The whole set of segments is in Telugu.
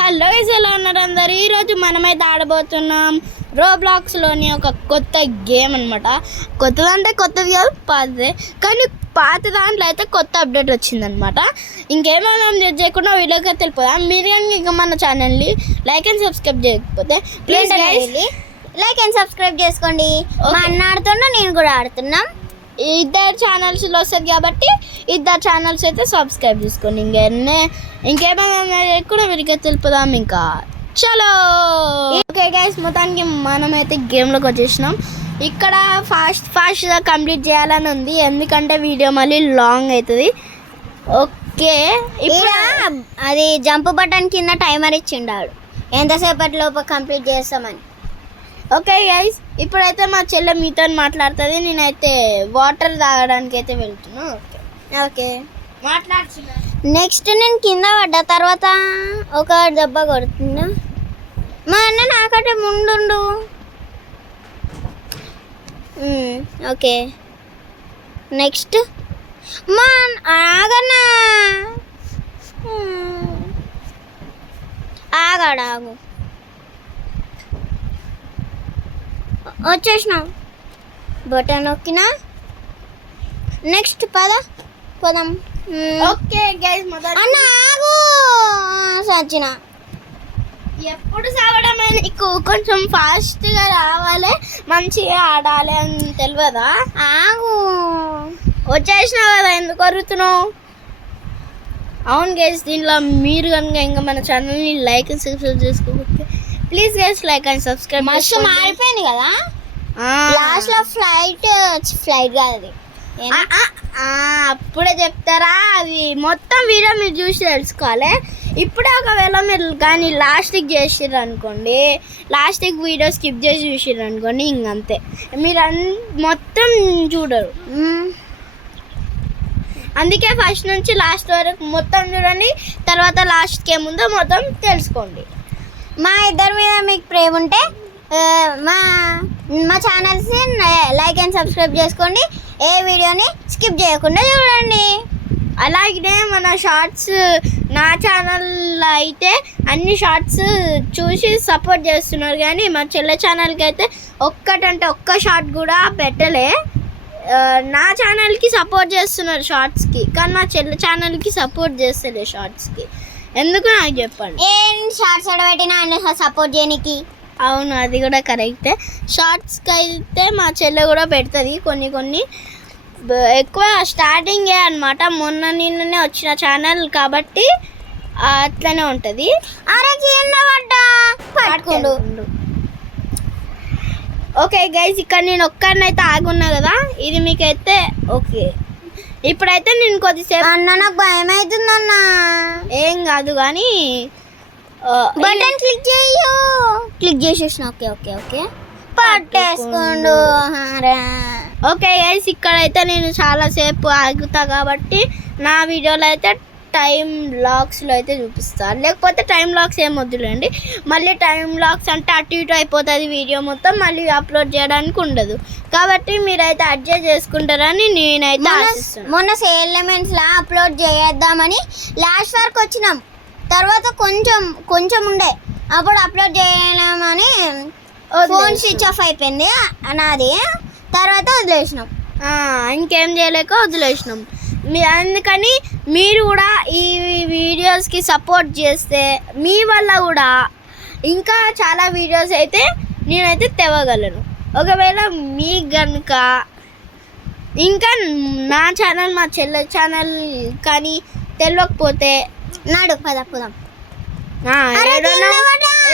హలో గైస్, ఎలా ఉన్నారు అందరు? ఈరోజు మనమైతే ఆడబోతున్నాం రోబ్లాక్స్లోని ఒక కొత్త గేమ్ అనమాట. కొత్తదంటే కొత్తది కాదు, పాతదే. కానీ పాత దాంట్లో అయితే కొత్త అప్డేట్ వచ్చిందనమాట. ఇంకేమైనా చేయకుండా వీడియోకి వెళ్ళిపోదాం. మీరు కానీ ఇంకా మన ఛానల్ని లైక్ అండ్ సబ్స్క్రైబ్ చేయకపోతే ప్లీజ్ లైక్ అండ్ సబ్స్క్రైబ్ చేసుకోండి. మా అన్న ఆడుతున్నా, నేను కూడా ఆడుతున్నాం. ఇద్దరు ఛానల్స్లో వస్తుంది కాబట్టి ఇద్దరు ఛానల్స్ అయితే సబ్స్క్రైబ్ చేసుకోండి. ఇంకేమైనా కూడా వీరికి తెలిపోదాం. ఇంకా చలో. ఓకే గైస్, మొత్తానికి మనమైతే గేమ్లోకి వచ్చేసినాం. ఇక్కడ ఫాస్ట్గా కంప్లీట్ చేయాలని ఉంది, ఎందుకంటే వీడియో మళ్ళీ లాంగ్ అవుతుంది. ఓకే, ఇప్పుడు అది జంప్ బటన్ కింద టైమర్ ఇచ్చిండాడు, ఎంతసేపటి లోపు కంప్లీట్ చేస్తామని. ఓకే గైస్, ఇప్పుడైతే మా చెల్లె మీతో మాట్లాడుతుంది. నేనైతే వాటర్ తాగడానికి అయితే వెళ్తున్నా. ఓకే, మాట్లాడుతున్నా. నెక్స్ట్ నేను కింద పడ్డ తర్వాత ఒక దెబ్బ కొడుతున్నా. మా అన్న నాకంటే ముందుండు. ఓకే, నెక్స్ట్ మా ఆగన్నా, ఆగాడు. వచ్చేసినాం, బటన్ నొక్కినా. నెక్స్ట్ పోదాం. ఓకే గైస్, అన్న ఆగు, సచిన. ఎప్పుడు సాగడమే నీకు కొంచెం ఫాస్ట్గా రావాలి, మంచిగా ఆడాలి అని తెలియదా? ఆగు, వచ్చేసినావు కదా, ఎందుకు కొరుతున్నావు? అవును గైస్, దీనిలో మీరు కనుక ఇంకా మన ఛానల్ని లైక్ అండ్ సబ్స్క్రైబ్ చేసుకోకపోతే please guys like and subscribe. మస్తు మారిపోయింది కదా లాస్ట్ లో. ఫ్లైట్ కాదు అది, అప్పుడే చెప్తారా? అది మొత్తం వీడియో మీరు చూసి తెలుసుకోవాలి. ఇప్పుడే ఒకవేళ మీరు కానీ లాస్ట్కి చేసిర్రు అనుకోండి, లాస్ట్కి వీడియో స్కిప్ చేసి చూసిర్రు అనుకోండి, ఇంకంతే. మీరు మొత్తం చూడరు. అందుకే ఫస్ట్ నుంచి లాస్ట్ వరకు మొత్తం చూడండి, తర్వాత లాస్ట్కి ఏముందో మొత్తం తెలుసుకోండి. మా ఇద్దరి మీద మీకు ప్రేమ ఉంటే మా ఛానల్స్ని లైక్ అండ్ సబ్స్క్రైబ్ చేసుకోండి. ఏ వీడియోని స్కిప్ చేయకుండా చూడండి. అలాగే మన షార్ట్స్, నా ఛానల్లో అయితే అన్ని షార్ట్స్ చూసి సపోర్ట్ చేస్తున్నారు, కానీ మా చెల్లె ఛానల్కి అయితే ఒక్క షార్ట్ కూడా పెట్టలే. నా ఛానల్కి సపోర్ట్ చేస్తున్నారు షార్ట్స్కి, కానీ మా చెల్లె ఛానల్కి సపోర్ట్ చేస్తలే షార్ట్స్కి. ఎందుకు నాకు చెప్పండి. ఏం షార్ట్స్ పెట్టినా అన్ని సపోర్ట్ చేయడానికి. అవును, అది కూడా కరెక్టే. షార్ట్స్కి అయితే మా చెల్లె కూడా పెడుతుంది కొన్ని. ఎక్కువ స్టార్టింగే అనమాట, నిన్ననే వచ్చిన ఛానల్ కాబట్టి అట్లనే ఉంటుంది. పట్టుకుండు. ఓకే గైస్, ఇక్కడ నేను ఒక్కరినైతే ఆగున్నా కదా, ఇది మీకైతే ఓకే. ఇప్పుడైతే నేను కొద్దిసేపు అన్న, నాకు భయం అవుతుందన్న. ఏం కాదు కానీ బటన్ క్లిక్ చేసేసిన. ఓకే, పట్టేసుకోండు. ఓకే గైస్, ఇక్కడైతే నేను చాలాసేపు ఆగుతా కాబట్టి నా వీడియోలో అయితే టైం లాక్స్లో అయితే చూపిస్తాను, లేకపోతే టైం లాక్స్ ఏం వద్దులేండి. మళ్ళీ టైం లాక్స్ అంటే అటు ఇటు అయిపోతుంది వీడియో మొత్తం, మళ్ళీ అప్లోడ్ చేయడానికి ఉండదు. కాబట్టి మీరైతే అడ్జస్ట్ చేసుకుంటారని నేనైతే ఆశిస్తున్నాను. మొన్న ఎలిమెంట్స్లో అప్లోడ్ చేద్దామని లాస్ట్ వరకు వచ్చినాం, తర్వాత కొంచెం ఉండే, అప్పుడు అప్లోడ్ చేయలేమని ఫోన్ స్విచ్ ఆఫ్ అయిపోయింది నాది. తర్వాత వదిలేసినాం, ఇంకేం చేయలేక వదిలేసినాం. అందుకని మీరు కూడా ఈ వీడియోస్కి సపోర్ట్ చేస్తే మీ వల్ల కూడా ఇంకా చాలా వీడియోస్ అయితే నేనైతే తెవగలను. ఒకవేళ మీకు కనుక ఇంకా నా ఛానల్, మా చెల్లె ఛానల్ కానీ తెలియకపోతే నాడు పదం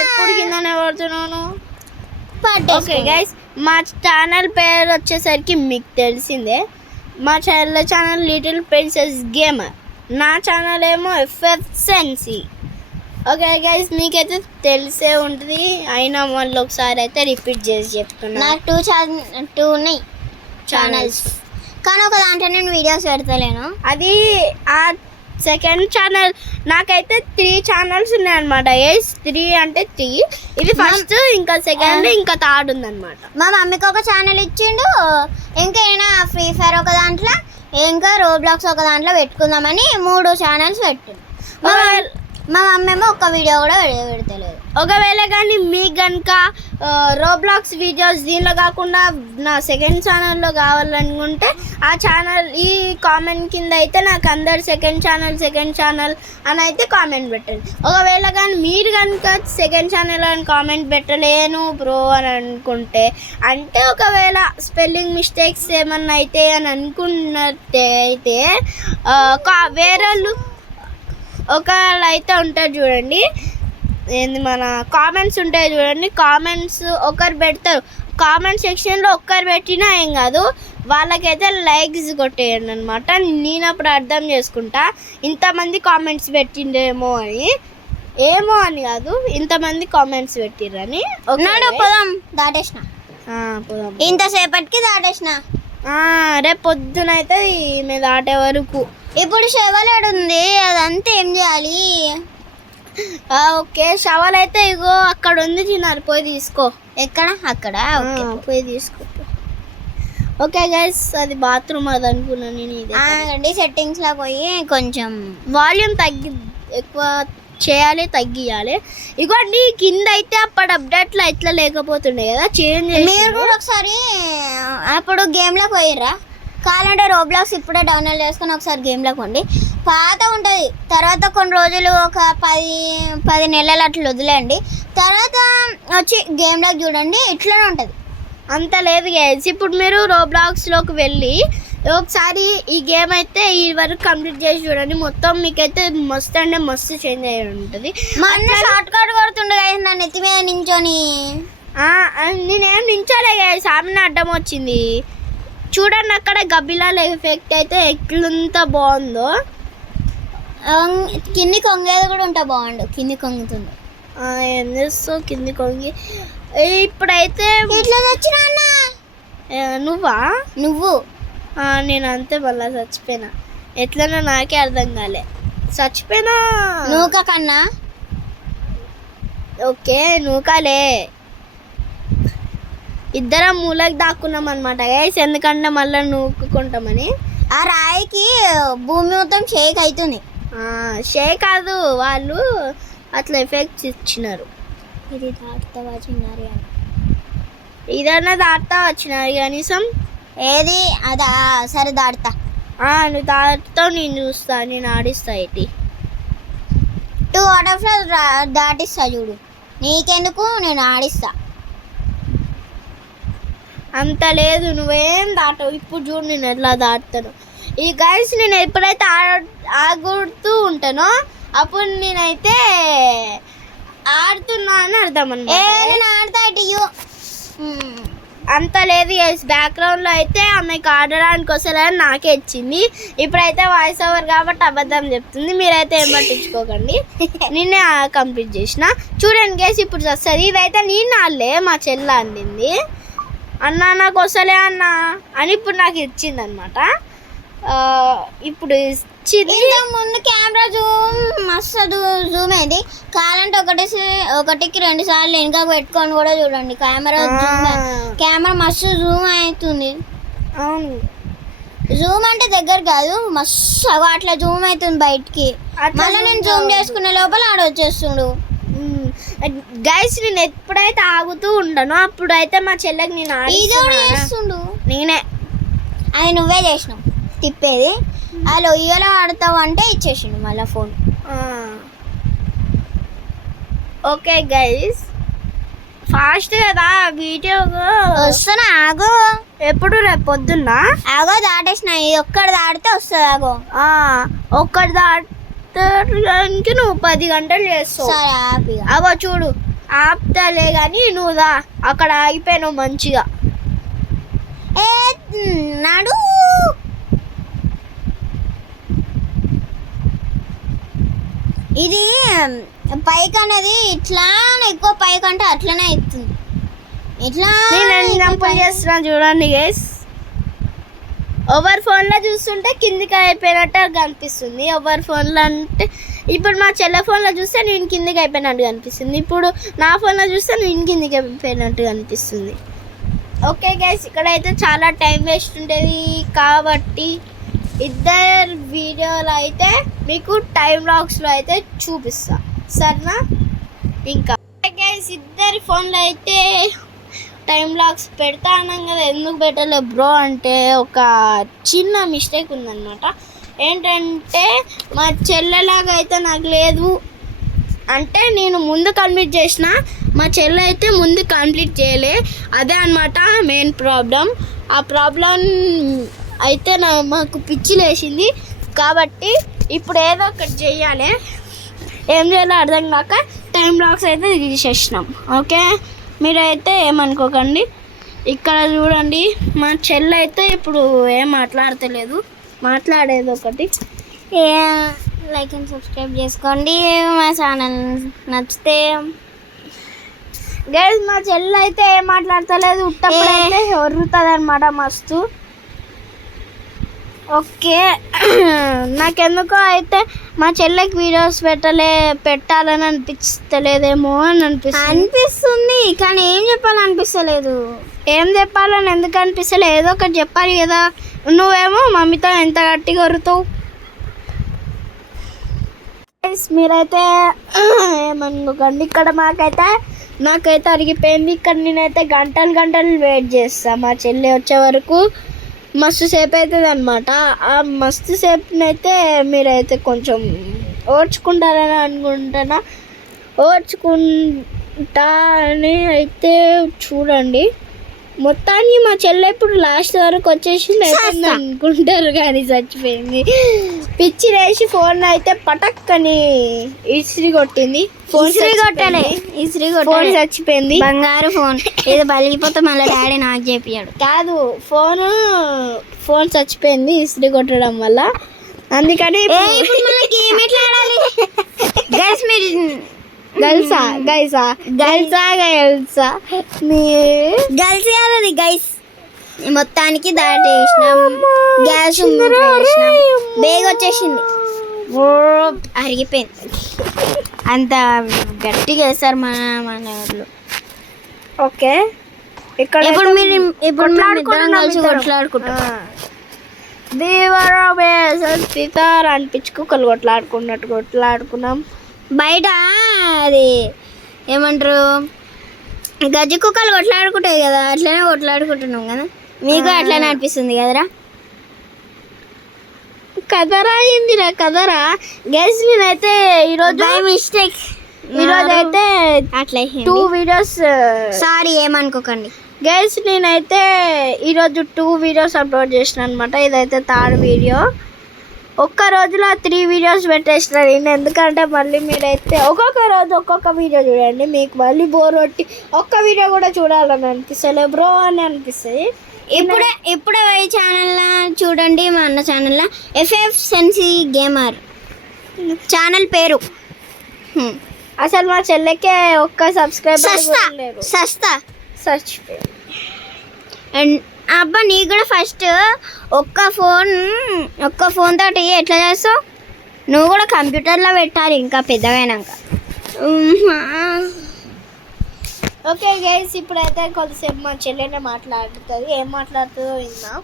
ఎప్పుడు కిందనే పడుతున్నాను. ఓకే గైస్, మా ఛానల్ పేరు వచ్చేసరికి మీకు తెలిసిందే. మా చెల్లె ఛానల్ లిటిల్ ప్రిన్సెస్ గేమర్, నా ఛానల్ ఏమో FFCNC. ఓకే గైస్, మీకైతే తెలిసే ఉంటుంది, అయినా మళ్ళీ ఒకసారి అయితే రిపీట్ చేసి చెప్తున్నా. నాకు టూ ఉన్నాయి ఛానల్స్, కానీ ఒక దాంట్లో నేను వీడియోస్ పెడతలేను. అది ఆ సెకండ్ ఛానల్. నాకైతే 3 ఛానల్స్ ఉన్నాయన్నమాట. 3 అంటే 3. ఇది ఫస్ట్, ఇంకా సెకండ్, ఇంకా థర్డ్ ఉందన్నమాట. మా మమ్మీకి ఒక ఛానల్ ఇచ్చిండు, ఇంకా ఫ్రీ ఫైర్ ఒక దాంట్లో, ఇంకా రోబ్లాక్స్ ఒక దాంట్లో పెట్టుకుందామని 3 ఛానల్స్ పెట్టిండు. మా మమ్మీ ఏమో ఒక్క వీడియో కూడా పెడతలేదు. ఒకవేళ కానీ మీకు కనుక రోబ్లాక్స్ వీడియోస్ దీనిలో కాకుండా నా సెకండ్ ఛానల్లో కావాలనుకుంటే ఆ ఛానల్ ఈ కామెంట్ కింద అయితే నాకు అందరు సెకండ్ ఛానల్ అని అయితే కామెంట్ పెట్టండి. ఒకవేళ కానీ మీరు కనుక సెకండ్ ఛానల్ అని కామెంట్ పెట్టలేను బ్రో అని అనుకుంటే, అంటే ఒకవేళ స్పెల్లింగ్ మిస్టేక్స్ ఏమన్నా అయితే అని అనుకున్నట్టయితే వేరేళ్ళు ఒకవేళ అయితే ఉంటారు చూడండి, ఏంది మన కామెంట్స్ ఉంటాయి చూడండి, కామెంట్స్ ఒకరు పెడతారు, కామెంట్ సెక్షన్లో ఒక్కరు పెట్టినా ఏం కాదు, వాళ్ళకైతే లైక్స్ కొట్టేయండి అనమాట. నేను అప్పుడు అర్థం చేసుకుంటా ఇంతమంది కామెంట్స్ పెట్టిండేమో అని, ఏమో అని కాదు ఇంతమంది కామెంట్స్ పెట్టిరని. పొదం దాటేసిన, పోదాం ఇంతసేపటికి దాటేసిన. రేపు పొద్దున అయితే ఈమె దాటే వరకు. ఇప్పుడు షవల్ ఉంది, అదంతా ఏం చేయాలి? ఓకే షవల్ అయితే ఇగో అక్కడ ఉంది తిన్నారు, పోయి తీసుకో. ఎక్కడ? అక్కడ. ఓకే పోయి తీసుకో. ఓకే గైస్, అది బాత్రూమ్ అది అనుకున్నాను నేను. ఇది సెట్టింగ్స్లో పోయి కొంచెం వాల్యూమ్ ఎక్కువ చేయాలి, తగ్గియాలి. ఇగోండి కింద అయితే అప్పుడు అప్డేట్లో ఇట్లా లేకపోతుండే కదా, చేంజ్ చేసి. మీరు కూడా ఒకసారి అప్పుడు గేమ్లోకి పోయిర్రా? కావాలంటే రోబ్లాక్స్ ఇప్పుడే డౌన్లోడ్ చేసుకొని ఒకసారి గేమ్లోకి పోండి. పాత ఉంటుంది, తర్వాత కొన్ని రోజులు ఒక 10 నెలలు అట్లా వదిలేండి, తర్వాత వచ్చి గేమ్లోకి చూడండి, ఇట్లనే ఉంటుంది. అంత లేదు గైస్. ఇప్పుడు మీరు రోబ్లాక్స్లోకి వెళ్ళి ఒకసారి ఈ గేమ్ అయితే ఈ వరకు కంప్లీట్ చేసి చూడండి, మొత్తం మీకైతే మస్తు అంటే మస్తు చేంజ్ అయ్యి ఉంటుంది. మన షార్ట్ కట్ కొడుతుండే గైస్ నా నెత్తి మీద నించొని. నేనేం నించోలే గైస్, ఆమె అడ్డం వచ్చింది చూడండి. అక్కడ గబ్బిలాల ఎఫెక్ట్ అయితే ఎట్లంత బాగుందో. కింది కొంగేది కూడా ఉంటా బాగుండు, కింది కొంగుతుంది. ఏం చేస్తావు కింది కొంగి. ఇప్పుడైతే ఇట్లా తెచ్చినా నువ్వు నేను అంతే మళ్ళీ చచ్చిపోయినా. ఎట్లన్నా నాకే అర్థం కాలే, చచ్చిపోయినా. నూక కన్నా ఓకే నూకాలే. ఇద్దరం మూలకి దాక్కున్నాం అనమాట గైస్, ఎందుకంటే మళ్ళీ నూకుంటామని. ఆ రాయికి భూమి మొత్తం షేక్ అవుతుంది. షేక్ కాదు, వాళ్ళు అట్లా ఎఫెక్ట్స్ ఇచ్చినారు. ఇది దాటుతావా చిన్నారి అని, ఇదన్నా దాటుతా వచ్చినారు కనీసం. ఏది అదా? సరే దాటుతా. నువ్వు దాటుతావు, నేను చూస్తా, నేను ఆడిస్తా. ఏంటి 2 వాటర్ఫ్లో దాటిస్తా చూడు, నీకెందుకు, నేను ఆడిస్తా. అంత లేదు, నువ్వేం దాటవు. ఇప్పుడు చూడు నేను ఎట్లా దాటుతాను. ఈ గైస్ నేను ఎప్పుడైతే ఆగుతూ ఉంటానో అప్పుడు నేనైతే ఆడుతున్నా అని అర్థం అన్నమాట. అంత లేదు గైస్. బ్యాక్గ్రౌండ్లో అయితే ఆమెకు ఆడడానికి వస్తలేదని నాకే ఇచ్చింది. ఇప్పుడైతే వాయిస్ ఓవర్ కాబట్టి అబద్ధం చెప్తుంది, మీరైతే ఏం పట్టించుకోకండి. నేనే కంప్లీట్ చేసిన చూడండి గైస్. ఇప్పుడు వస్తుంది, ఇదైతే నేను ఆడలే, మా చెల్లి అండింది. అన్న నాకు వస్తలే అన్న అని ఇప్పుడు నాకు ఇచ్చింది అనమాట. ఇప్పుడు ఇచ్చింది. ముందు కెమెరా జూమ్ మస్తు జూమ్ అయింది, కావాలంటే ఒకటికి 2 సార్లు వెనక పెట్టుకొని కూడా చూడండి. కెమెరా మస్తు జూమ్ అవుతుంది. అవును, జూమ్ అంటే దగ్గర కాదు, మస్తు అట్లా జూమ్ అవుతుంది బయటికి. మళ్ళీ నేను జూమ్ చేసుకునే లోపల ఆడ వచ్చేస్తుండు. గైస్ నేను ఎప్పుడైతే ఆగుతూ ఉంటానో అప్పుడైతే మా చెల్లెకి నేను చేస్తుండు. నేనే అది నువ్వే చేసినావు తిప్పేది. అలా ఇయ్యలో ఆడతావు అంటే ఇచ్చేసిండు మళ్ళీ ఫోన్. ఓకే గైస్, ఫాస్ట్ కదా వీడియో వస్తున్నా. ఆగో, ఎప్పుడు రేపు పొద్దున్న ఆగో దాటేసిన, ఒక్కటి దాటితే వస్తుంది. ఆగో ఒక్కటి దాటడానికి నువ్వు 10 గంటలు చేస్తావు. సరే హ్యాపీగా. అవో చూడు ఆపుతలే కానీ నువ్వు అక్కడ ఆగిపోయినావు మంచిగా. నాడు ఇది పైకి అనేది ఇట్లా ఎక్కువ పైకి అంటే అట్లనే అవుతుంది. ఇట్లా నేను చేస్తున్నా చూడండి గైస్. ఎవరి ఫోన్లో చూస్తుంటే కిందికి అయిపోయినట్టు కనిపిస్తుంది, ఎవరి ఫోన్లో అంటే ఇప్పుడు మా చెల్లె ఫోన్లో చూస్తే నేను కిందికి అయిపోయినట్టు కనిపిస్తుంది, ఇప్పుడు నా ఫోన్లో చూస్తే నేను కిందికి అయిపోయినట్టు కనిపిస్తుంది. ఓకే గైస్, ఇక్కడైతే చాలా టైం వేస్ట్ ఉంటుంది కాబట్టి ఇద్దరు వీడియోలు అయితే మీకు టైం లాగ్స్లో అయితే చూపిస్తా, సరేనా? ఇంకా గైస్ ఇద్దరి ఫోన్లో అయితే టైం లాగ్స్ పెడతా అన్నాం కదా, ఎందుకు పెట్టలే బ్రో అంటే ఒక చిన్న మిస్టేక్ ఉందన్నమాట. ఏంటంటే మా చెల్లెలాగా అయితే నాకు లేదు, అంటే నేను ముందు కంప్లీట్ చేసిన, మా చెల్లె అయితే ముందు కంప్లీట్ చేయలే. అదే అన్నమాట మెయిన్ ప్రాబ్లం. ఆ ప్రాబ్లం అయితే మాకు పిచ్చి లేచింది. కాబట్టి ఇప్పుడు ఏదో ఒకటి చెయ్యాలి, ఏం చేయాలో అర్థం కాక టైం లాగ్స్ అయితే తీసేసినాం. ఓకే, మీరైతే ఏమనుకోకండి. ఇక్కడ చూడండి, మా చెల్లె అయితే ఇప్పుడు ఏం మాట్లాడతలేదు, మాట్లాడేది ఒకటి. లైక్ అండ్ సబ్స్క్రైబ్ చేసుకోండి మా ఛానల్ నచ్చితే. గైస్ మా చెల్లె అయితే ఏం మాట్లాడతలేదు, ఉట్టప్పుడు అయితే ఒర్రుతుంది అనమాట మస్తు. ఓకే, నాకెందుకో అయితే మా చెల్లెకి వీడియోస్ పెట్టాలని అనిపించలేదేమో అని అనిపిస్తుంది, కానీ ఏం చెప్పాలనిపిస్తలేదు. ఏం చెప్పాలని ఎందుకు అనిపిస్తలేదు, ఏదో ఒకటి చెప్పాలి కదా. నువ్వేమో మమ్మీతో ఎంత గట్టిగా ఒరుతావు. మీరైతే ఏమనుకోకండి. ఇక్కడ నాకైతే అరిగిపోయింది. ఇక్కడ నేనైతే గంటలు వెయిట్ చేస్తాను మా చెల్లి వచ్చే వరకు. మస్తు సేపు అవుతుంది అనమాట. ఆ మస్తు సేపునైతే మీరైతే కొంచెం ఓర్చుకుంటారని అనుకుంటున్నా. ఓర్చుకుంటా అని అయితే చూడండి. మొత్తానికి మా చెల్లె ఇప్పుడు లాస్ట్ వరకు వచ్చేసింది అయిపోయింది అనుకుంటారు, కానీ చచ్చిపోయింది. పిచ్చి లేచి ఫోన్ అయితే పటక్కని ఇసిరి కొట్టింది. ఫోన్ చచ్చిపోయింది. బంగారు ఫోన్ ఏదో బలిగిపోతే మళ్ళీ డాడీ నాకు చెప్పాడు. కాదు, ఫోన్ చచ్చిపోయింది ఇసిరి కొట్టడం వల్ల. అందుకని గైస్ మొత్తానికి దాటేసినాం. గ్యాస్ బేగ వచ్చేసింది, అరిగిపోయింది. అంత గట్టిగా వేస్తారు మన ఊర్లో. ఓకే, ఇక్కడ ఇప్పుడు కలిసి కొట్లాడుకుంటాం. అనిపించుకోకలు కొట్లాడుకున్నాం. బయట అది ఏమంటారు, గజ్జి కుక్కలు కొట్లాడుకుంటాయి కదా, అట్లనే కొట్లాడుకుంటున్నాం కదా. మీకు అట్లనే అనిపిస్తుంది కదరా? కదరా గైస్. నేనైతే ఈరోజు మిస్టేక్, ఈరోజు అయితే అట్లా 2 వీడియోస్, సారీ ఏమనుకోకండి గైస్. నేనైతే ఈరోజు 2 వీడియోస్ అప్లోడ్ చేసిన అనమాట. ఇదైతే 3rd వీడియో. ఒక్క రోజులో 3 వీడియోస్ పెట్టేసిన నేను. ఎందుకంటే మళ్ళీ మీరైతే ఒక్కొక్క రోజు ఒక్కొక్క వీడియో చూడండి, మీకు మళ్ళీ బోర్ కొట్టి ఒక్క వీడియో కూడా చూడాలని అనిపిస్తలే బ్రో అని అనిపిస్తుంది. ఇప్పుడే ఈ ఛానల్లో చూడండి, మా అన్న ఛానల్లో FF సెన్సీ గేమర్ ఛానల్ పేరు. అసలు మా చెల్లెకే ఒక్క సబ్స్క్రైబర్ లేరు. సస్తా అండ్ అబ్బా, నీకు కూడా ఫస్ట్ ఒక్క ఫోన్ తోటి ఎట్లా చేస్తావు? నువ్వు కూడా కంప్యూటర్లో పెట్టాలి ఇంకా పెద్దగైనాక. ఓకే గైస్, ఇప్పుడైతే కొద్దిసేపు మా చెల్లెనే మాట్లాడుతుంది. ఏం మాట్లాడుతుందో విందాం.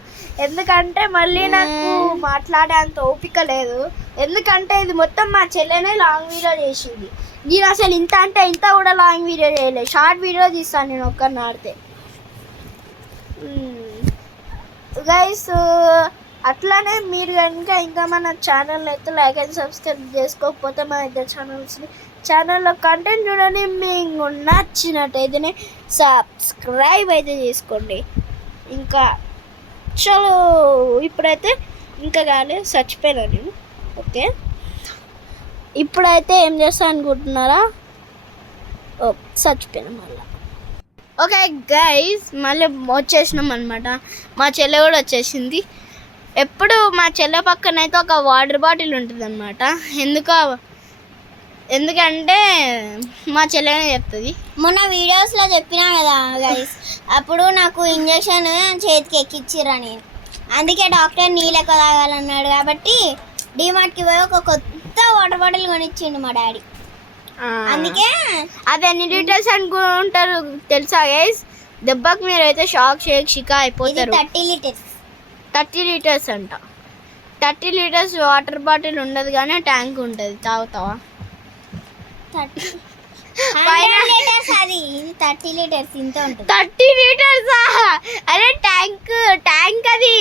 ఎందుకంటే మళ్ళీ నాకు మాట్లాడేంత ఓపిక లేదు. ఎందుకంటే ఇది మొత్తం మా చెల్లెనే లాంగ్ వీడియో చేసింది. నేను అసలు ఇంత కూడా లాంగ్ వీడియో చేయలేదు, షార్ట్ వీడియో తీస్తాను నేను ఒక్కరిని ఆడితే. గైస్, అట్లానే మీరు కనుక ఇంకా మన ఛానల్ అయితే లైక్ అండ్ సబ్స్క్రైబ్ చేసుకోకపోతే మా ఇద్దరు ఛానల్లో కంటెంట్ చూడండి, మీకు నచ్చినట్టయితేనే సబ్స్క్రైబ్ అయితే చేసుకోండి. ఇంకా చలో, ఇప్పుడైతే ఇంకా కానీ చచ్చిపోయినా నేను. ఓకే, ఇప్పుడైతే ఏం చేస్తా అనుకుంటున్నారా? చచ్చిపోయినా మళ్ళీ. ఓకే గైస్, మళ్ళీ వచ్చేసినాం అనమాట. మా చెల్లె కూడా వచ్చేసింది. ఎప్పుడు మా చెల్లె పక్కన అయితే ఒక వాటర్ బాటిల్ ఉంటుంది అనమాట. ఎందుకంటే మా చెల్లెనే చెప్తుంది. మొన్న వీడియోస్లో చెప్పినా కదా గైస్, అప్పుడు నాకు ఇంజక్షన్ చేతికి ఎక్కిచ్చిరా నేను. అందుకే డాక్టర్ నీళ్ళెక్క తాగాలన్నాడు కాబట్టి డిమార్ట్కి పోయి ఒక కొత్త వాటర్ బాటిల్ కొనిచ్చిండు మా డాడీ. అందుకే అది ఎన్ని లీటర్స్ అనుకుంటారు తెలుసా గైస్? దెబ్బకి మీరైతే షాక్ షికా అయిపోతారు. 30 లీటర్స్ 30 లీటర్స్ అంట. 30 లీటర్స్ వాటర్ బాటిల్ ఉండదు కానీ ట్యాంక్ ఉంటుంది, తాగుతావా? 100 లీటర్స్ అది, ఇది 30 లీటర్స్ ఇంత ఉంటుంది. 30 లీటర్సా? అరే ట్యాంక్ అది,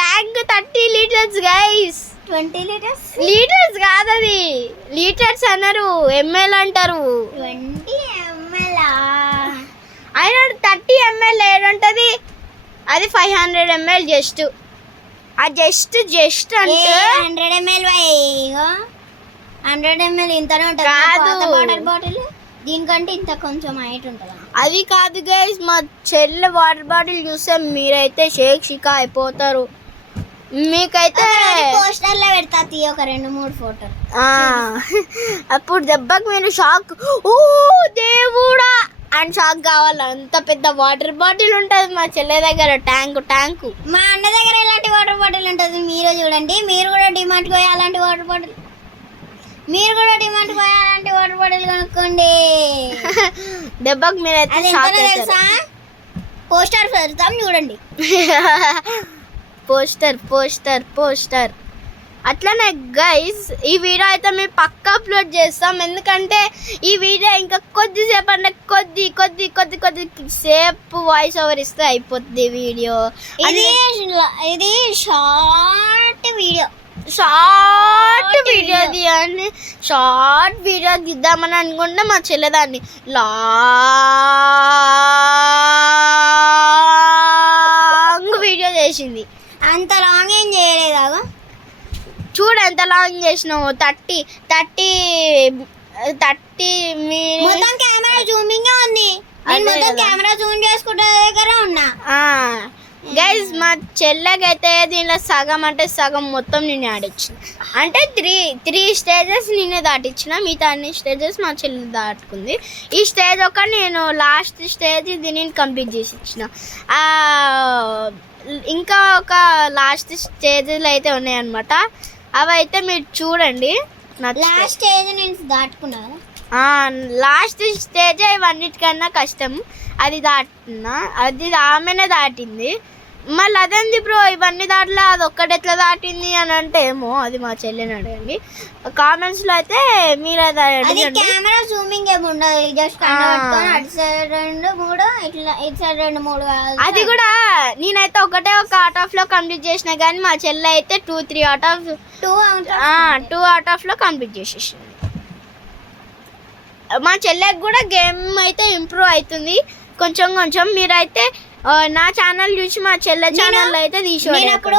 tank 30 litres guys. 20 litres litres కాదు అది, లీటర్స్ అన్నారు, ఎంఎల్ అంటారు. 20 ml అయినా 30 ml ఏడుంటుంది? అది 500 ml జస్ట్. ఆ జస్ట్ అంటే 100 ml 100 ml ఇంతనే ఉంటుంది కాదు. వాటర్ బాటిల్ దీనికంటే ఇంత కొంచెం హైట్ ఉంటుంది. అది కాదు గైస్, మా చెల్లె వాటర్ బాటిల్ చూస్తే మీరైతే షికా అయిపోతారు. మీకైతే పోస్టర్ లో పెడతా తీ ఒక 2-3 ఫోటోలు. అప్పుడు దెబ్బకి మీరు షాక్, ఓ దేవుడా అండ్ షాక్ కావాలి. అంత పెద్ద వాటర్ బాటిల్ ఉంటుంది మా చెల్లె దగ్గర, ట్యాంకు. మా అన్న దగ్గర ఎలాంటి వాటర్ బాటిల్ ఉంటుంది మీరే చూడండి. మీరు కూడా డిమాండ్ పోయి అలాంటి వాటర్ బాటిల్ కనుక్కోండి. దెబ్బకి మీరైతే షాక్ తెలుసా? పోస్టర్ పెడతాం చూడండి. పోస్టర్ అట్లనే గైస్, ఈ వీడియో అయితే మేము పక్కా అప్లోడ్ చేస్తాం. ఎందుకంటే ఈ వీడియో ఇంకా కొద్దిసేపు అంటే కొద్ది సేపు వాయిస్ ఓవర్ ఇస్తే అయిపోద్ది వీడియో. ఇది షార్ట్ వీడియో తీయండి. షార్ట్ వీడియో తీద్దామని అనుకుంటే మా చెల్లెదాన్ని లాంగ్ వీడియో చేసింది. అంత లాంగ్ ఏం చేయలేదు. చూడు ఎంత లాంగ్ చేసినావు, 30 మొత్తం కెమెరా జూమింగ్ ఉంది. నేను మొత్తం కెమెరా జూమ్ చేసుకుంటే దగ్గర ఉన్నా. గైస్ మా చెల్లెకైతే దీనిలో సగం అంటే సగం మొత్తం నేనే ఆడిచ్చిన. అంటే 3 స్టేజెస్ నేనే దాటిచ్చిన, మిగతా అన్ని స్టేజెస్ మా చెల్లె దాటుకుంది. ఈ స్టేజ్ ఒక నేను లాస్ట్ స్టేజ్ దీన్ని కంప్లీట్ చేసి ఇచ్చిన. ఇంకా ఒక లాస్ట్ స్టేజ్లు అయితే ఉన్నాయన్నమాట. అవి అయితే మీరు చూడండి. లాస్ట్ స్టేజ్ నేను దాటుకున్నా. లాస్ట్ స్టేజ్ ఇవన్నిటికన్నా కష్టం. అది దాటినా, అది ఆమెనే దాటింది. మళ్ళీ అదేంది బ్రో ఇవన్నీ దాటలే, అది ఒక్కటి ఎట్లా దాటింది అని అంటే ఏమో అది మా చెల్లెని అడగండి కామెంట్స్లో. అయితే మీరు అది కెమెరా జూమింగ్ ఏమి ఉండదు, జస్ట్ అటు సైడ్ 2-3 ఇట్లా ఇటు సైడ్ 2-3 అది కూడా నేనైతే ఒక అవుట్ ఆఫ్ లో కంప్లీట్ చేసిన, కానీ మా చెల్లె అయితే 2 అవుట్ ఆఫ్ లో కంప్లీట్ చేసేసింది. మా చెల్లెకి కూడా గేమ్ అయితే ఇంప్రూవ్ అవుతుంది కొంచెం. మీరైతే నా ఛానల్ చూసి మా చెల్లె ఛానల్ అయితే నేను అప్పుడు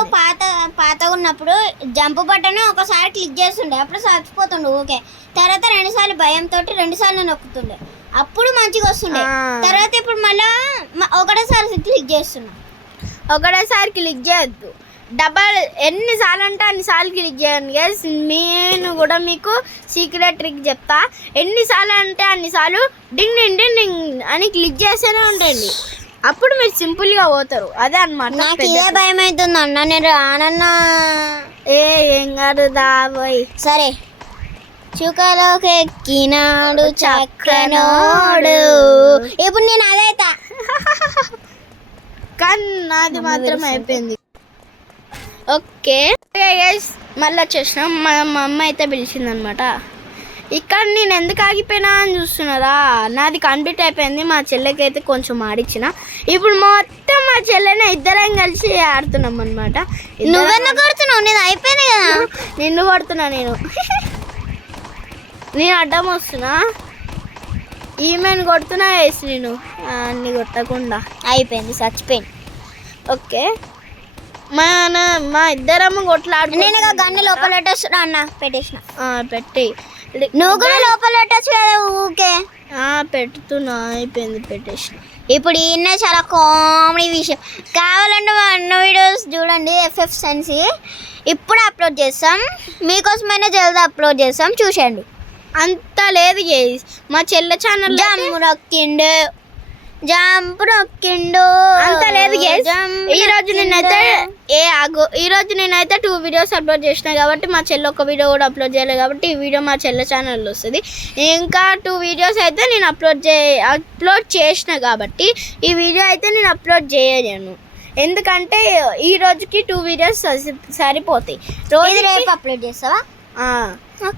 పాతగా ఉన్నప్పుడు జంప్ బటన్ ఒకసారి క్లిక్ చేస్తుండే, అప్పుడు చచ్చిపోతుండే ఓకే. తర్వాత 2 సార్లు భయంతో 2 సార్లు నొక్కుతుండే, అప్పుడు మంచిగా వస్తుండే. తర్వాత ఇప్పుడు మళ్ళా ఒకటేసారి క్లిక్ చేస్తున్నా. ఒకటేసారి క్లిక్ చేయొద్దు, డబల్ ఎన్నిసార్లు అంటే అన్నిసార్లు క్లిక్ చేయండి గైస్. నేను కూడా మీకు సీక్రెట్ ట్రిక్ చెప్తా. ఎన్నిసార్లు అంటే అన్నిసార్లు డింగ్ డింగ్ డింగ్ అని క్లిక్ చేస్తూనే ఉండండి, అప్పుడు మీరు సింపుల్గా పోతారు. అదే అన్నమాట. నాకు ఇదే భయం అవుతుంది అన్న, నేను రానన్నా. ఏం కాదు దాబోయ్. సరే, చుక్కలోకి ఎక్కినాడు చక్కనోడు. ఇప్పుడు నేను అదైతా, కానీ నాది మాత్రం అయిపోయింది. ఓకే గైస్, మళ్ళీ వచ్చేసినాం. మా అమ్మ అయితే పిలిచిందనమాట. ఇక్కడ నేను ఎందుకు ఆగిపోయినా అని చూస్తున్నారా, నాది కంప్లీట్ అయిపోయింది. మా చెల్లెకి అయితే కొంచెం ఆడిచ్చిన. ఇప్పుడు మొత్తం మా చెల్లెని ఇద్దరం కలిసి ఆడుతున్నాం అనమాట. నువ్వెన్న కొడుతున్నావు? నేను అయిపోయింది కదా. నిన్ను కొడుతున్నా నేను అడ్డం వస్తున్నా, ఈమెను కొడుతున్నా వేసి నేను అన్ని కొట్టకుండా అయిపోయింది, చచ్చిపోయింది. ఓకే, మా ఇద్దరమ్మ కొట్లాడు. నేను గన్ను లోపల పెట్టేస్తున్నా అన్న, పెట్టేసిన. పెట్టి నువ్వు కూడా లోపల పెట్టచ్చు కదా ఊకే. పెడుతున్నా, అయిపోయింది, పెట్టేసిన. ఇప్పుడు ఈయన చాలా కామెడీ విషయం. కావాలంటే మా అన్న వీడియోస్ చూడండి, FF సెన్సీ. ఇప్పుడు అప్లోడ్ చేస్తాం, మీకోసమైనా జల్దీ అప్లోడ్ చేస్తాం, చూసేయండి. అంత లేదు మా చెల్లె ఛానల్ జంపు నొక్కిండు అంత లేదు. ఈ రోజు నేనైతే 2 వీడియోస్ అప్లోడ్ చేసిన కాబట్టి మా చెల్లె ఒక వీడియో కూడా అప్లోడ్ చేయలేదు కాబట్టి ఈ వీడియో మా చెల్లె ఛానల్లో వస్తుంది. ఇంకా 2 వీడియోస్ అయితే నేను అప్లోడ్ చేసిన కాబట్టి ఈ వీడియో అయితే నేను అప్లోడ్ చేయలేను. ఎందుకంటే ఈ రోజుకి 2 వీడియోస్ సరిపోతాయి. ఇది రేపు అప్లోడ్ చేస్తావా?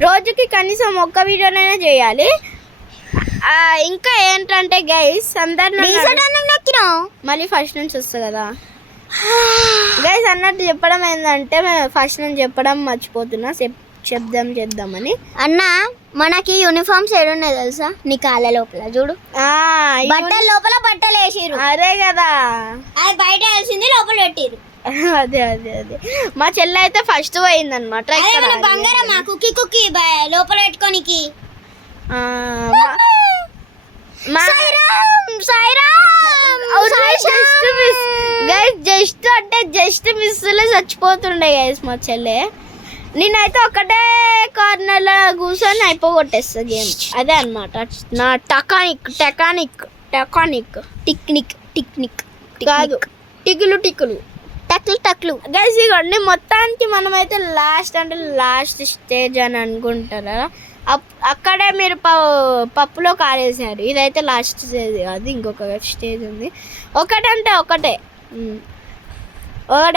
రోజుకి కనీసం ఒక్క వీడియోనైనా చేయాలి. ఇంకా ఏంటంటే గైస్ అందరు మళ్ళీ ఫస్ట్ నుంచి వస్తుంది కదా గైస్ అన్నట్టు చెప్పడం ఏంటంటే మేము ఫస్ట్ నుంచి చెప్పడం మర్చిపోతున్నా, చేద్దామని. అన్న మనకి యూనిఫామ్స్ ఏడున్నాయి తెలుసా? నీ కాళ్ళ లోపల చూడు, బట్టల లోపల బట్టలు వేసిరు. అదే కదా, అది బయట వేసింది లోపల పెట్టిరు. అదే మా చెల్లె అయితే ఫస్ట్ పోయింది అనమాట. బంగారం మా కుక్కి లోపల పెట్టుకోనికి. జస్ట్ మిస్ లో చచ్చిపోతుండే గైస్ మా చెల్లె. నేనైతే ఒకటే కార్నర్లో కూర్చొని అయిపోగొట్టేస్తా గేమ్. అదే అనమాట నా టెక్నిక్ కాదు, టక్లు గైస్. ఇవన్నీ మొత్తానికి మనమైతే లాస్ట్ స్టేజ్ అని అనుకుంటారా? అక్కడే మీరు పప్పులో కారేసారు. ఇదైతే లాస్ట్ స్టేజ్ కాదు, ఇంకొక స్టేజ్ ఉంది. ఒకటే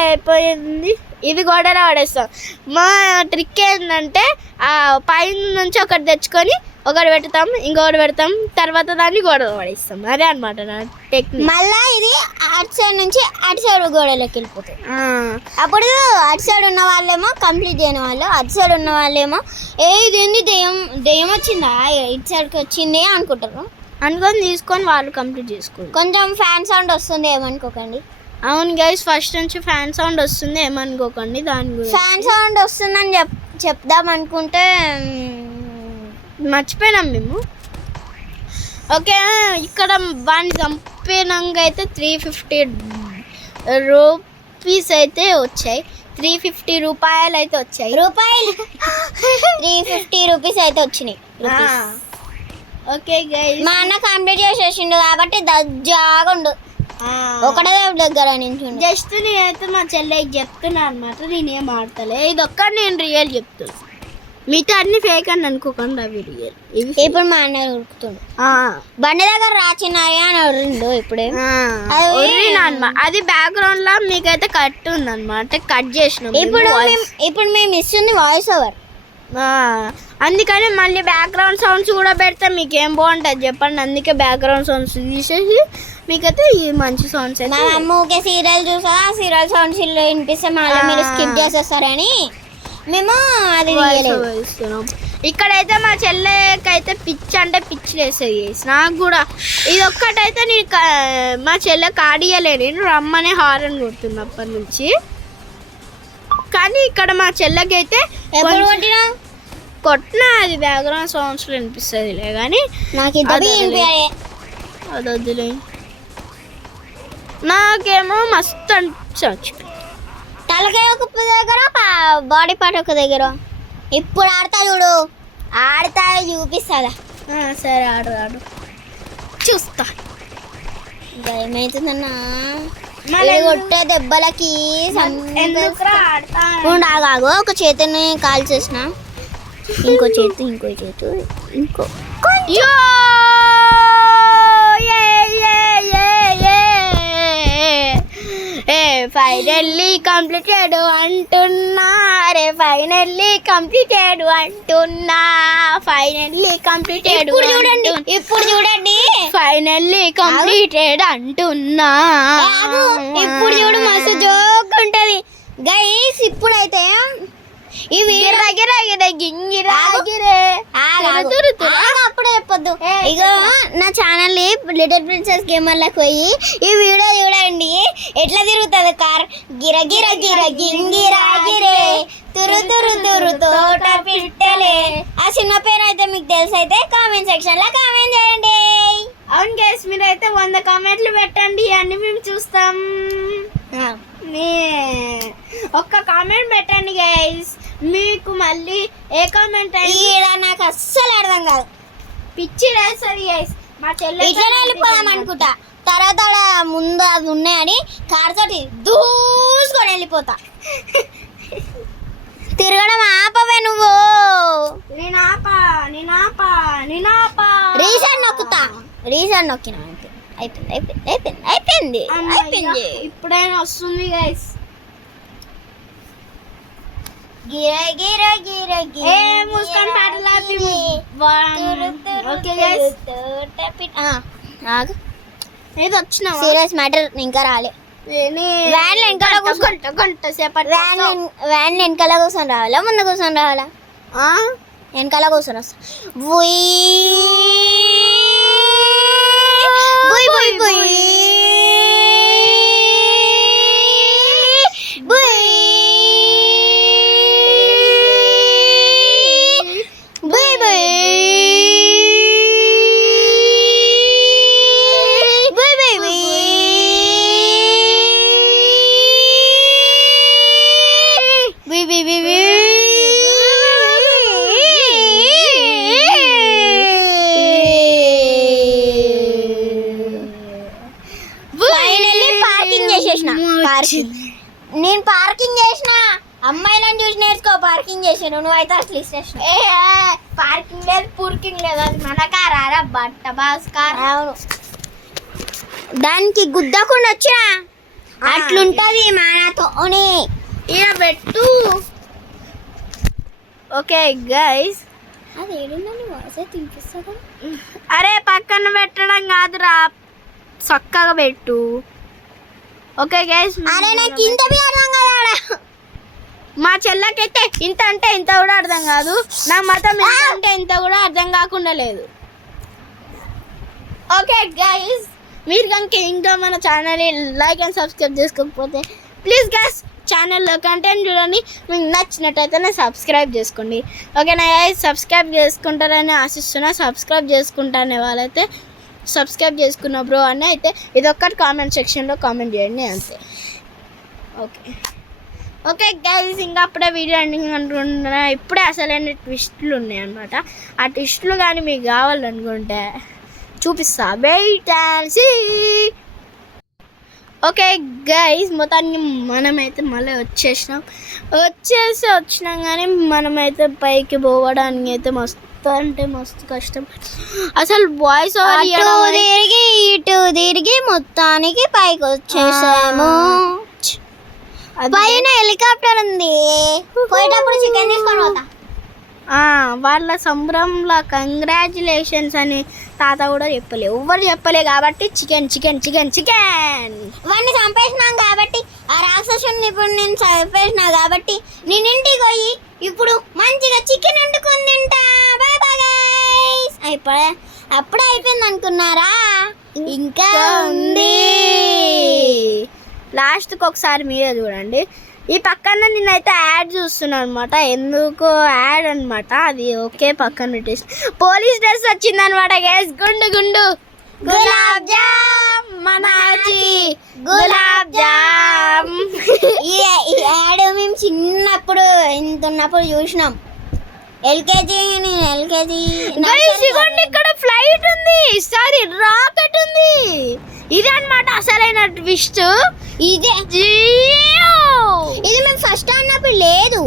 అయిపోయింది. ఇది గోడలో పడేస్తాం. మా ట్రిక్ ఏంటంటే ఆ పైన నుంచి ఒకటి తెచ్చుకొని ఒకటి పెడతాం, ఇంకొకటి పెడతాం, తర్వాత దాన్ని గోడలో పడేస్తాం. అదే అనమాట నా టెక్నిక్. మళ్ళీ ఇది అటు సైడ్ నుంచి అటు సైడ్ గోడలోకి వెళ్ళిపోతాయి. అప్పుడు అటు సైడ్ ఉన్న వాళ్ళేమో కంప్లీట్ చేయని వాళ్ళు, అటు సైడ్ ఉన్న వాళ్ళేమో ఇదేంది దెయ్యం వచ్చిందా ఇటు సైడ్కి వచ్చింది అనుకుంటారు. అనుకొని తీసుకొని వాళ్ళు కంప్లీట్ చేసుకోండి. కొంచెం ఫ్యాన్ సౌండ్ వస్తుంది ఏమనుకోకండి. అవును గైస్, ఫస్ట్ నుంచి ఫ్యాన్ సౌండ్ వస్తుంది ఏమనుకోకండి. దాని గురించి ఫ్యాన్ సౌండ్ వస్తుందని చెప్దాం అనుకుంటే మర్చిపోయినాం మేము. ఓకే, ఇక్కడ వాడిని చంపినాక అయితే 350 రూపీస్ అయితే వచ్చాయి. 350 రూపాయలు అయితే వచ్చాయి. 350 రూపీస్ అయితే వచ్చినాయి. ఓకే గైస్, మా అన్న కంప్లీట్ చేసేసిండు కాబట్టి దజ్జాగుండు. ఒకటే దగ్గర నుంచి జస్ట్ నేనైతే మా చెల్లెకి చెప్తున్నా అనమాట. నేనేం ఆడతలే, ఇది ఒక్కటి నేను రియల్ చెప్తున్నా. మిగతా అన్ని ఫేక్ అని అనుకోకండి, అవి రియల్. ఇప్పుడు మా అన్న ఉరుకుతుండు బండి దగ్గర రాచినాయి అని ఉరిండు. ఇప్పుడే అది బ్యాక్గ్రౌండ్ లో మీకైతే కట్ ఉంది అనమాట, కట్ చేసినాం. ఇప్పుడు మేము ఇస్తుంది వాయిస్ ఓవర్, అందుకని మళ్ళీ బ్యాక్గ్రౌండ్ సౌండ్స్ కూడా పెడితే మీకు ఏం బాగుంటుంది చెప్పండి. అందుకే బ్యాక్గ్రౌండ్ సౌండ్స్ తీసేసి మీకైతే ఈ మంచి సౌండ్స్ అయితే. మా అమ్మ ఊకే సీరియల్ చూసా, సీరియల్ సౌండ్స్ వినిపిస్తే మళ్ళీ మీరు స్కిప్ చేసేస్తారని మేము అది ఇస్తున్నాం. ఇక్కడైతే మా చెల్లెకైతే పిచ్చి అంటే పిచ్చి వేసేది. నాకు కూడా ఇది ఒక్కటైతే నేను మా చెల్లెకి ఆడియలే, నేను రమ్మనే హారన్ కొడుతున్నప్పటి నుంచి. కానీ ఇక్కడ మా చెల్లెకి అయితే కొట్టినా అది బ్యాక్గ్రౌండ్ సౌండ్స్ వినిపిస్తుందిలే, కానీ నాకు అది వద్దులే. నాకేమో మస్తు అనిపించవచ్చు. తలకాయ ఒక దగ్గర, బాడీ పార్ట్ ఒక దగ్గర. ఇప్పుడు ఆడతా చూడు, ఆడతా చూపిస్తుందా? సరే ఆడు చూస్తా. ఏమవుతుందన్నా కొట్టే దెబ్బలకి ఆగు. ఒక చేతిని కాల్ చేసిన, ఇంకో ఫైనల్లీ కంప్లీటెడ్ అంటున్నా, ఫైనల్లీ కంప్లీటెడ్ అంటున్నా, ఇప్పుడు చూడండి ఫైనల్లీ కంప్లీటెడ్ అంటున్నా. ఇప్పుడు చూడు మస్తు జోక్ ఉంటది గైస్. ఇప్పుడైతే ఇవి అప్పుడే చెప్పొద్దు. ఇక నా ఛానల్ లిటిల్ ప్రిన్సెస్ గేమర్లకు పోయి ఈ వీడియో చూడండి. ఎట్లా తిరుగుతుంది కార్, గిర గిర గిర గింగిరా గిరే, తురు తురు తురు తోట పిట్టలే. ఆ సినిమా పేరు అయితే మీకు తెలుసు అయితే కామెంట్ సెక్షన్ లో కామెంట్ చేయండి. అవును గైస్, మీరైతే 100 కామెంట్లు పెట్టండి, అన్ని మేము చూస్తాం. ఒక్క కామెంట్ పెట్టండి గైస్. మీకు మళ్ళీ ఏ కామెంట్ అయినా నాకు అస్సలు అర్థం కాదు, పిచ్చి వేస్తుంది గైస్. మా చెల్లె ఇట్లా వెళ్ళిపోదాం అనుకుంటా, తర్వాత ముందు అది ఉన్నాయని కార్ తోటి దూసుకొని వెళ్ళిపోతా. తిరగడం ఆపవే నువ్వు. నేనాపా రీసెంట్ నొక్కుతా, రీసెంట్ నొక్కినా అయిపోయింది. ఇప్పుడైనా వస్తుంది గైస్. మూసుకొని పాటలు ఏది వచ్చిన సీరియస్ మ్యాటర్ ఇంకా రాలే. వ్యాన్ వెనకాల కూర్చొని రావాలా ముందు కూర్చొని రావాలా? వెనకాల కూర్చొని వస్తా. నేను పార్కింగ్ చేసిన, అమ్మాయిలను చూసి నేర్చుకో. పార్కింగ్ చేసాను, నువ్వైతే అసలు ఇచ్చేసిన. పార్కింగ్ లేదు పూర్కింగ్ లేదు, అది మన కారా బట్ట బాస్ కార్. అవును, దానికి గుద్దకుండా వచ్చా అట్లుంటది మనతోనే. ఇక పెట్టు. ఓకే గైస్, అది ఏడుందని వాసే తినిపిస్తా. అరే పక్కన పెట్టడం కాదురా, చక్కగా పెట్టు. ఓకే గైస్, అరే నాకు ఇంత అర్థం కదా. మా చెల్లకైతే ఇంత అంటే ఇంత కూడా అర్థం కాదు, నా మతం ఇంత అంటే ఇంత కూడా అర్థం కాకుండా లేదు. ఓకే గైస్, మీరు కనుక ఇంకా మన ఛానల్ని లైక్ అండ్ సబ్స్క్రైబ్ చేసుకోకపోతే ప్లీజ్ గైస్ ఛానల్లో కంటెంట్ చూడండి. మీకు నచ్చినట్టయితేనే సబ్స్క్రైబ్ చేసుకోండి. ఓకేనా గైస్, సబ్స్క్రైబ్ చేసుకుంటారని ఆశిస్తున్నా. సబ్స్క్రైబ్ చేసుకుంటానే వాళ్ళైతే సబ్స్క్రైబ్ చేసుకున్న బ్రో అని అయితే ఇదొక్కటి కామెంట్ సెక్షన్లో కామెంట్ చేయండి అంతే. ఓకే గైస్, ఇంకా అప్పుడే వీడియో ఎండింగ్ అనుకుంటున్నా. ఇప్పుడే అసలైన ట్విస్టులు ఉన్నాయి అన్నమాట. ఆ ట్విస్టులు కానీ మీకు కావాలనుకుంటే చూపిస్తా, wait and see. Okay guys, మొత్తానికి మనమైతే మళ్ళీ వచ్చినాం కానీ మనమైతే పైకి పోవడానికి అయితే మస్తు అంటే మస్తు కష్టం. అసలు వాయిస్ ఓవర్ ఇటు తిరిగి మొత్తానికి పైకి వచ్చేసాము. పైన హెలికాప్టర్ ఉంది, పోయేటప్పుడు చికెన్ తీసుకొని పోతా. వాళ్ళ సంబరంలో కంగ్రాచులేషన్స్ అని తాత కూడా ఎవ్వరు చెప్పలే కాబట్టి చికెన్ చికెన్ చికెన్ చికెన్ వాడిని చంపేసినాం కాబట్టి, ఆ రాక్షసుని ఇప్పుడు నేను చంపేసినా కాబట్టి నేను ఇంటికి పోయి ఇప్పుడు మంచిగా చికెన్ వండుకొని తింటా. Bye bye guys. అప్పుడే అయిపోయింది అనుకున్నారా? ఇంకా ఉంది. లాస్ట్కి ఒకసారి మీరే చూడండి. ఈ పక్కన నేనైతే యాడ్ చూస్తున్నాను అనమాట. ఎందుకో యాడ్ అనమాట, అది ఓకే పక్కన పెట్టేసి పోలీస్ డ్రెస్ వచ్చిందనమాట గైస్. గుండు గుండు గులాబ్ జామ్, మనాచి గులాబ్ జామ్. ఈ యాడ్ మేము చిన్నప్పుడు ఇంత ఉన్నప్పుడు చూసినాం. ఎల్కేజీ ఇక్కడ ఫ్లైట్ ఉంది, సారీ రాకెట్ ఉంది. ఇదే అనమాట అసలైన ట్విస్ట్. ఇది మేము ఫస్ట్ ఆడినప్పుడు లేదు,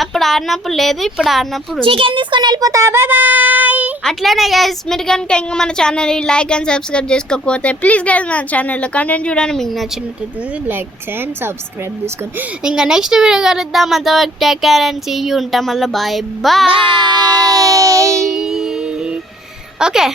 అప్పుడు ఆడినప్పుడు లేదు, ఇప్పుడు ఆడినప్పుడు చికెన్ తీసుకొని వెళ్ళిపోతా. Bye bye. అట్లనే గైస్, మీరు కనుక ఇంకా మన ఛానల్ లైక్ అండ్ సబ్స్క్రైబ్ చేసుకోకపోతే ప్లీజ్ గైస్ మన ఛానల్లో కంటెంట్ చూడండి. మీకు నచ్చినట్టు లైక్ అండ్ సబ్స్క్రైబ్ చేసుకోండి. ఇంకా నెక్స్ట్ వీడియో కలుద్దాం. అంతవరకు take care and see you. ఉంటాం మళ్ళీ. Bye bye. ఓకే.